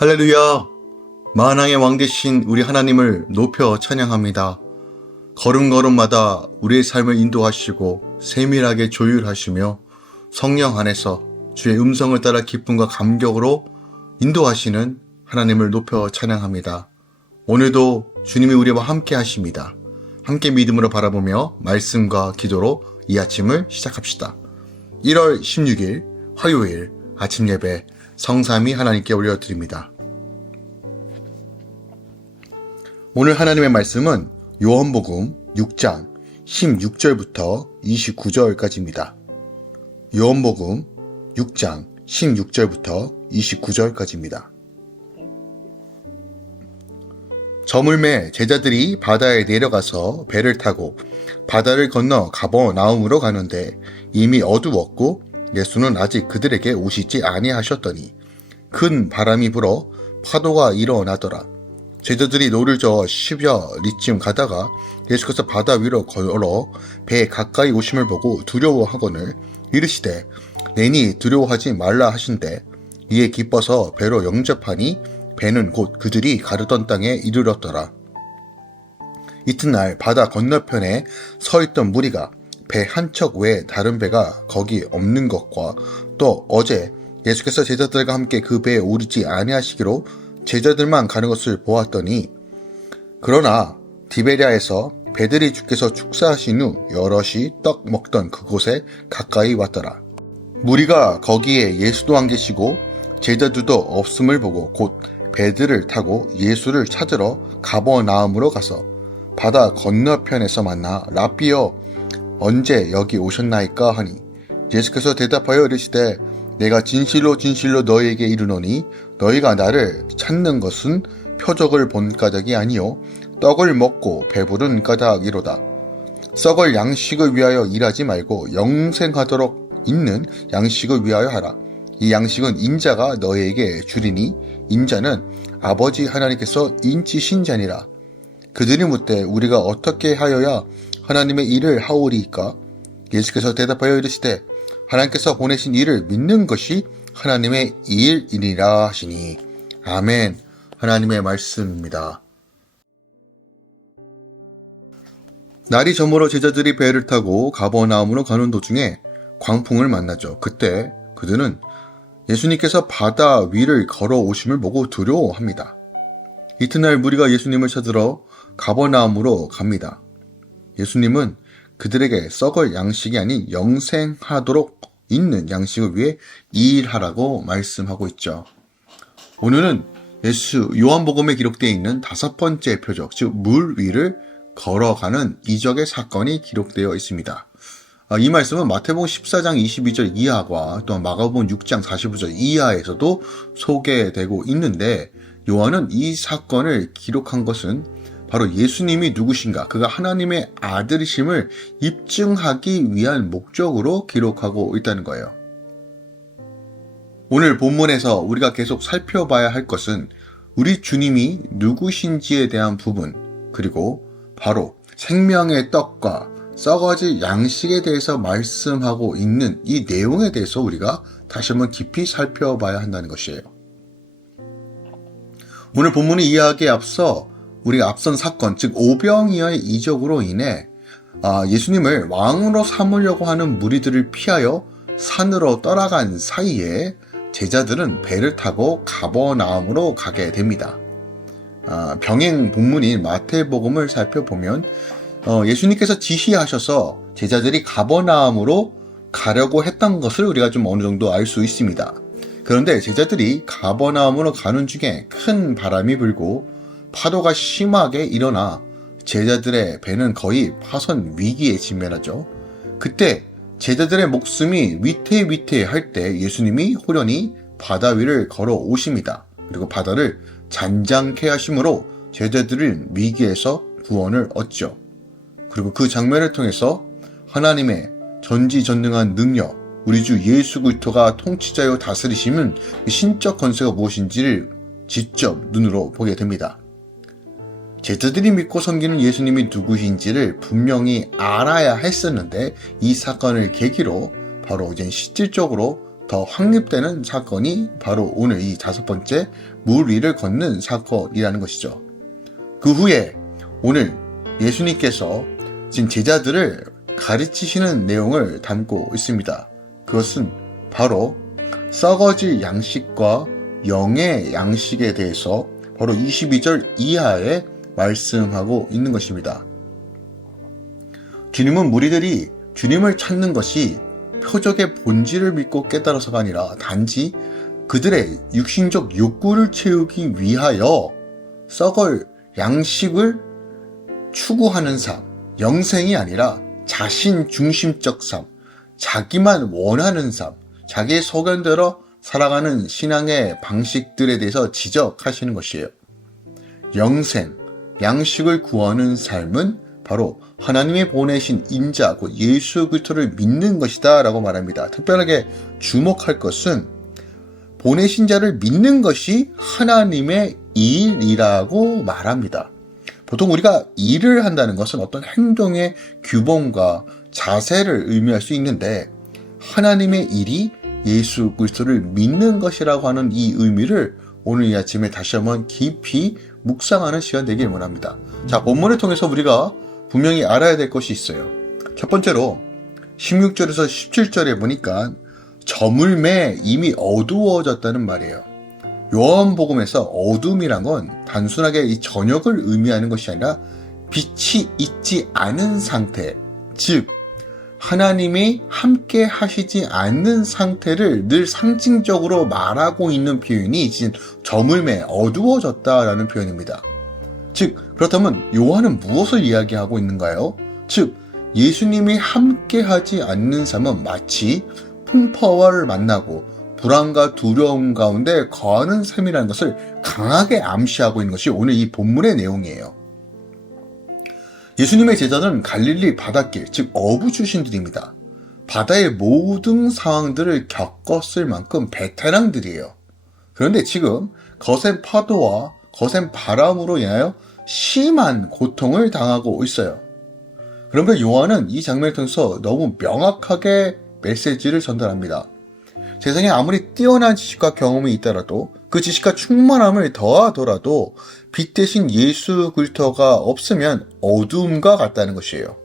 할렐루야! 만왕의 왕 되신 우리 하나님을 높여 찬양합니다. 걸음걸음마다 우리의 삶을 인도하시고 세밀하게 조율하시며 성령 안에서 주의 음성을 따라 기쁨과 감격으로 인도하시는 하나님을 높여 찬양합니다. 오늘도 주님이 우리와 함께 하십니다. 함께 믿음으로 바라보며 말씀과 기도로 이 아침을 시작합시다. 1월 16일 화요일 아침 예배 성삼위 하나님께 올려드립니다. 오늘 하나님의 말씀은 요한복음 6장 16절부터 29절까지입니다. 요한복음 6장 16절부터 29절까지입니다. 저물매 제자들이 바다에 내려가서 배를 타고 바다를 건너 가버나움으로 가는데 이미 어두웠고 예수는 아직 그들에게 오시지 아니하셨더니 큰 바람이 불어 파도가 일어나더라. 제자들이 노를 저어 10여 리쯤 가다가 예수께서 바다 위로 걸어 배 가까이 오심을 보고 두려워하거늘 이르시되 내니 두려워하지 말라 하신대 이에 기뻐서 배로 영접하니 배는 곧 그들이 가르던 땅에 이르렀더라. 이튿날 바다 건너편에 서 있던 무리가 배 한 척 외에 다른 배가 거기 없는 것과 또 어제 예수께서 제자들과 함께 그 배에 오르지 아니하시기로 제자들만 가는 것을 보았더니 그러나 디베랴에서 배들이 주께서 축사하신 후 여럿이 떡 먹던 그곳에 가까이 왔더라. 무리가 거기에 예수도 안 계시고 제자들도 없음을 보고 곧 배들을 타고 예수를 찾으러 가버나움으로 가서 바다 건너편에서 만나 랍비여 언제 여기 오셨나이까 하니 예수께서 대답하여 이르시되 내가 진실로 진실로 너희에게 이르노니 너희가 나를 찾는 것은 표적을 본 까닭이 아니요 떡을 먹고 배부른 까닭이로다. 썩을 양식을 위하여 일하지 말고 영생하도록 있는 양식을 위하여 하라. 이 양식은 인자가 너희에게 주리니 인자는 아버지 하나님께서 인치신 자니라. 그들이 묻되 우리가 어떻게 하여야 하나님의 일을 하오리이까? 예수께서 대답하여 이르시되 하나님께서 보내신 일을 믿는 것이 하나님의 일이니라 하시니 아멘. 하나님의 말씀입니다. 날이 저물어 제자들이 배를 타고 가버나움으로 가는 도중에 광풍을 만나죠. 그때 그들은 예수님께서 바다 위를 걸어오심을 보고 두려워합니다. 이튿날 무리가 예수님을 찾으러 가버나움으로 갑니다. 예수님은 그들에게 썩을 양식이 아닌 영생하도록 있는 양식을 위해 일하라고 말씀하고 있죠. 오늘은 요한복음에 기록되어 있는 5번째 표적, 즉 물 위를 걸어가는 이적의 사건이 기록되어 있습니다. 이 말씀은 마태복음 14장 22절 이하와 또한 마가복음 6장 45절 이하에서도 소개되고 있는데 요한은 이 사건을 기록한 것은 바로 예수님이 누구신가, 그가 하나님의 아들이심을 입증하기 위한 목적으로 기록하고 있다는 거예요. 오늘 본문에서 우리가 계속 살펴봐야 할 것은 우리 주님이 누구신지에 대한 부분, 그리고 바로 생명의 떡과 썩어질 양식에 대해서 말씀하고 있는 이 내용에 대해서 우리가 다시 한번 깊이 살펴봐야 한다는 것이에요. 오늘 본문의 이야기에 앞서 우리가 앞선 사건, 즉 오병이어의 이적으로 인해 예수님을 왕으로 삼으려고 하는 무리들을 피하여 산으로 떠나간 사이에 제자들은 배를 타고 가버나움으로 가게 됩니다. 병행 본문인 마태복음을 살펴보면 예수님께서 지시하셔서 제자들이 가버나움으로 가려고 했던 것을 우리가 좀 어느 정도 알 수 있습니다. 그런데 제자들이 가버나움으로 가는 중에 큰 바람이 불고 파도가 심하게 일어나 제자들의 배는 거의 파손 위기에 직면하죠. 그때 제자들의 목숨이 위태위태할 때 예수님이 호련히 바다 위를 걸어 오십니다. 그리고 바다를 잔잔케 하심으로 제자들은 위기에서 구원을 얻죠. 그리고 그 장면을 통해서 하나님의 전지전능한 능력, 우리 주 예수 그리스도가 통치자요 다스리심은 신적 권세가 무엇인지를 직접 눈으로 보게 됩니다. 제자들이 믿고 섬기는 예수님이 누구신지를 분명히 알아야 했었는데 이 사건을 계기로 바로 이제 실질적으로 더 확립되는 사건이 바로 오늘 이 5번째 물 위를 걷는 사건이라는 것이죠. 그 후에 오늘 예수님께서 지금 제자들을 가르치시는 내용을 담고 있습니다. 그것은 바로 썩어질 양식과 영의 양식에 대해서 바로 22절 이하에 말씀하고 있는 것입니다. 주님은 무리들이 주님을 찾는 것이 표적의 본질을 믿고 깨달아서가 아니라 단지 그들의 육신적 욕구를 채우기 위하여 썩을 양식을 추구하는 삶, 영생이 아니라 자신 중심적 삶, 자기만 원하는 삶, 자기의 소견대로 살아가는 신앙의 방식들에 대해서 지적하시는 것이에요. 영생, 양식을 구하는 삶은 바로 하나님이 보내신 인자, 곧 예수 그리스도를 믿는 것이다 라고 말합니다. 특별하게 주목할 것은 보내신 자를 믿는 것이 하나님의 일이라고 말합니다. 보통 우리가 일을 한다는 것은 어떤 행동의 규범과 자세를 의미할 수 있는데 하나님의 일이 예수 그리스도를 믿는 것이라고 하는 이 의미를 오늘 이 아침에 다시 한번 깊이 묵상하는 시간 되길 원합니다. 자, 본문을 통해서 우리가 분명히 알아야 될 것이 있어요. 첫 번째로 16절에서 17절에 보니까 저물매 이미 어두워졌다는 말이에요. 요한복음에서 어둠이란 건 단순하게 이 저녁을 의미하는 것이 아니라 빛이 있지 않은 상태, 즉 하나님이 함께 하시지 않는 상태를 늘 상징적으로 말하고 있는 표현이 지금 저물매 어두워졌다라는 표현입니다. 즉 그렇다면 요한은 무엇을 이야기하고 있는가요? 즉 예수님이 함께 하지 않는 삶은 마치 풍파를 만나고 불안과 두려움 가운데 거하는 삶이라는 것을 강하게 암시하고 있는 것이 오늘 이 본문의 내용이에요. 예수님의 제자는 갈릴리 바닷길, 즉 어부 출신들입니다. 바다의 모든 상황들을 겪었을 만큼 베테랑들이에요. 그런데 지금 거센 파도와 거센 바람으로 인하여 심한 고통을 당하고 있어요. 그러면 요한은 이 장면을 통해서 너무 명확하게 메시지를 전달합니다. 세상에 아무리 뛰어난 지식과 경험이 있더라도 그 지식과 충만함을 더하더라도 빛 대신 예수 그리스도가 없으면 어두움과 같다는 것이에요.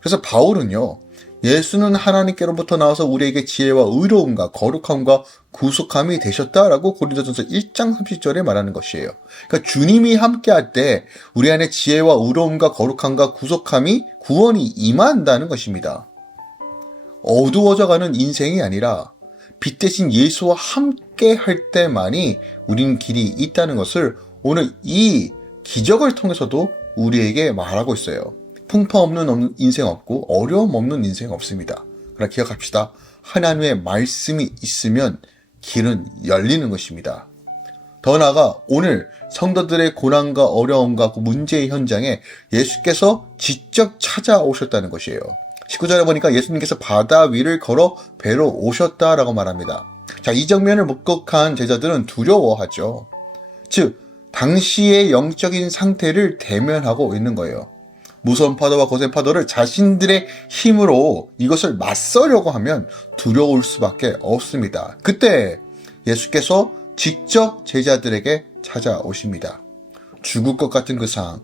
그래서 바울은요, 예수는 하나님께로부터 나와서 우리에게 지혜와 의로움과 거룩함과 구속함이 되셨다라고 고린도전서 1장 30절에 말하는 것이에요. 그러니까 주님이 함께할 때 우리 안에 지혜와 의로움과 거룩함과 구속함이 구원이 임한다는 것입니다. 어두워져가는 인생이 아니라 빛 대신 예수와 함께 할 때만이 우린 길이 있다는 것을 오늘 이 기적을 통해서도 우리에게 말하고 있어요. 풍파 없는 인생 없고 어려움 없는 인생 없습니다. 그러나 기억합시다. 하나님의 말씀이 있으면 길은 열리는 것입니다. 더 나아가 오늘 성도들의 고난과 어려움과 그 문제의 현장에 예수께서 직접 찾아오셨다는 것이에요. 19절에 보니까 예수님께서 바다 위를 걸어 배로 오셨다라고 말합니다. 자, 이 장면을 목격한 제자들은 두려워하죠. 즉, 당시의 영적인 상태를 대면하고 있는 거예요. 무서운 파도와 거센 파도를 자신들의 힘으로 이것을 맞서려고 하면 두려울 수밖에 없습니다. 그때 예수께서 직접 제자들에게 찾아오십니다. 죽을 것 같은 그 상황,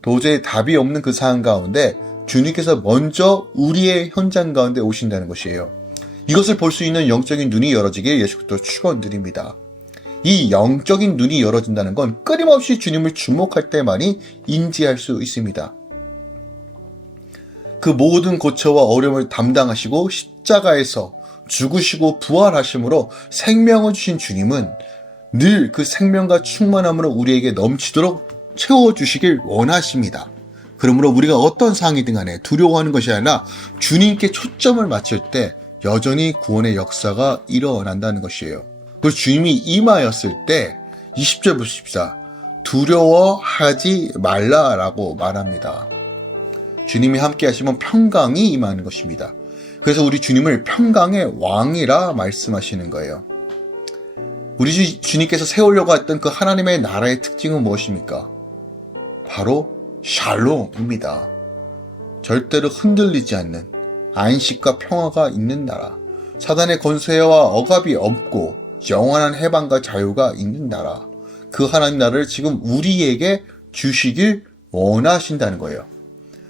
도저히 답이 없는 그 상황 가운데 주님께서 먼저 우리의 현장 가운데 오신다는 것이에요. 이것을 볼 수 있는 영적인 눈이 열어지길 예수께서 축원드립니다. 이 영적인 눈이 열어진다는 건 끊임없이 주님을 주목할 때만이 인지할 수 있습니다. 그 모든 고초와 어려움을 담당하시고 십자가에서 죽으시고 부활하심으로 생명을 주신 주님은 늘 그 생명과 충만함으로 우리에게 넘치도록 채워주시길 원하십니다. 그러므로 우리가 어떤 상황이든 간에 두려워하는 것이 아니라 주님께 초점을 맞출 때 여전히 구원의 역사가 일어난다는 것이에요. 그리고 주님이 임하였을 때 20절 보십시다. 두려워하지 말라라고 말합니다. 주님이 함께 하시면 평강이 임하는 것입니다. 그래서 우리 주님을 평강의 왕이라 말씀하시는 거예요. 우리 주님께서 세우려고 했던 그 하나님의 나라의 특징은 무엇입니까? 바로 샬롬입니다. 절대로 흔들리지 않는 안식과 평화가 있는 나라. 사단의 권세와 억압이 없고 영원한 해방과 자유가 있는 나라, 그 하나님 나라를 지금 우리에게 주시길 원하신다는 거예요.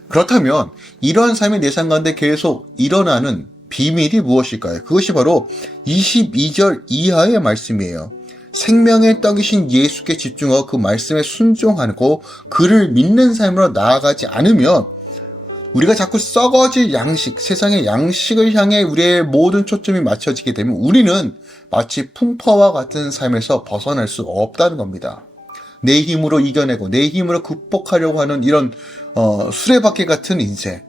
그렇다면 이러한 삶이 내 삶 가운데 계속 일어나는 비밀이 무엇일까요? 그것이 바로 22절 이하의 말씀이에요. 생명의 떡이신 예수께 집중하고 그 말씀에 순종하고 그를 믿는 삶으로 나아가지 않으면 우리가 자꾸 썩어질 양식, 세상의 양식을 향해 우리의 모든 초점이 맞춰지게 되면 우리는 마치 풍파와 같은 삶에서 벗어날 수 없다는 겁니다. 내 힘으로 이겨내고 내 힘으로 극복하려고 하는 이런 수레바퀴 같은 인생,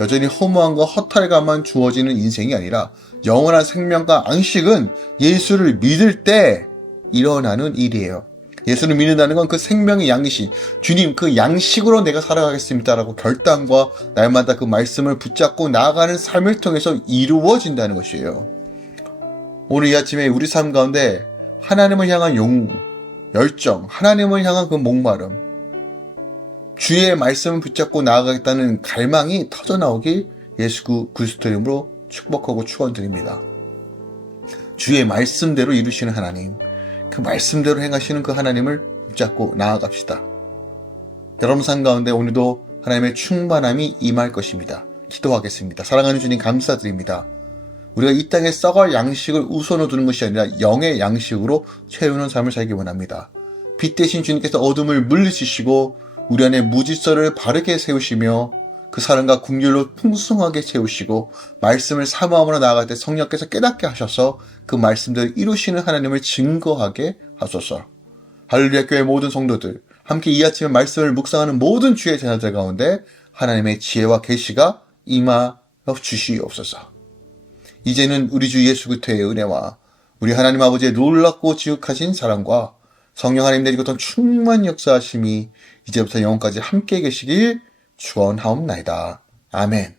여전히 허무함과 허탈감만 주어지는 인생이 아니라 영원한 생명과 안식은 예수를 믿을 때 일어나는 일이에요. 예수를 믿는다는 건 그 생명의 양식, 주님 그 양식으로 내가 살아가겠습니다라고 결단과 날마다 그 말씀을 붙잡고 나아가는 삶을 통해서 이루어진다는 것이에요. 오늘 이 아침에 우리 삶 가운데 하나님을 향한 열정, 하나님을 향한 그 목마름, 주의 말씀을 붙잡고 나아가겠다는 갈망이 터져나오길 예수 그리스도 이름으로 축복하고 축원드립니다. 주의 말씀대로 이루시는 하나님, 그 말씀대로 행하시는 그 하나님을 붙잡고 나아갑시다. 여러분 삶 가운데 오늘도 하나님의 충만함이 임할 것입니다. 기도하겠습니다. 사랑하는 주님 감사드립니다. 우리가 이 땅에 썩을 양식을 우선으로 두는 것이 아니라 영의 양식으로 채우는 삶을 살기 원합니다. 빛 대신 주님께서 어둠을 물리치시고 우리 안에 무질서를 바르게 세우시며 그 사랑과 긍휼로 풍성하게 채우시고 말씀을 사모함으로 나아갈 때 성령께서 깨닫게 하셔서 그 말씀들을 이루시는 하나님을 증거하게 하소서. 할렐루야 교회 모든 성도들 함께 이 아침에 말씀을 묵상하는 모든 주의 자녀들 가운데 하나님의 지혜와 계시가 임하여 주시옵소서. 이제는 우리 주 예수 그리스도의 은혜와 우리 하나님 아버지의 놀랍고 지극하신 사랑과 성령 하나님 내리고 어떤 충만 역사하심이 이제부터 영원까지 함께 계시길 축원하옵나이다. 아멘.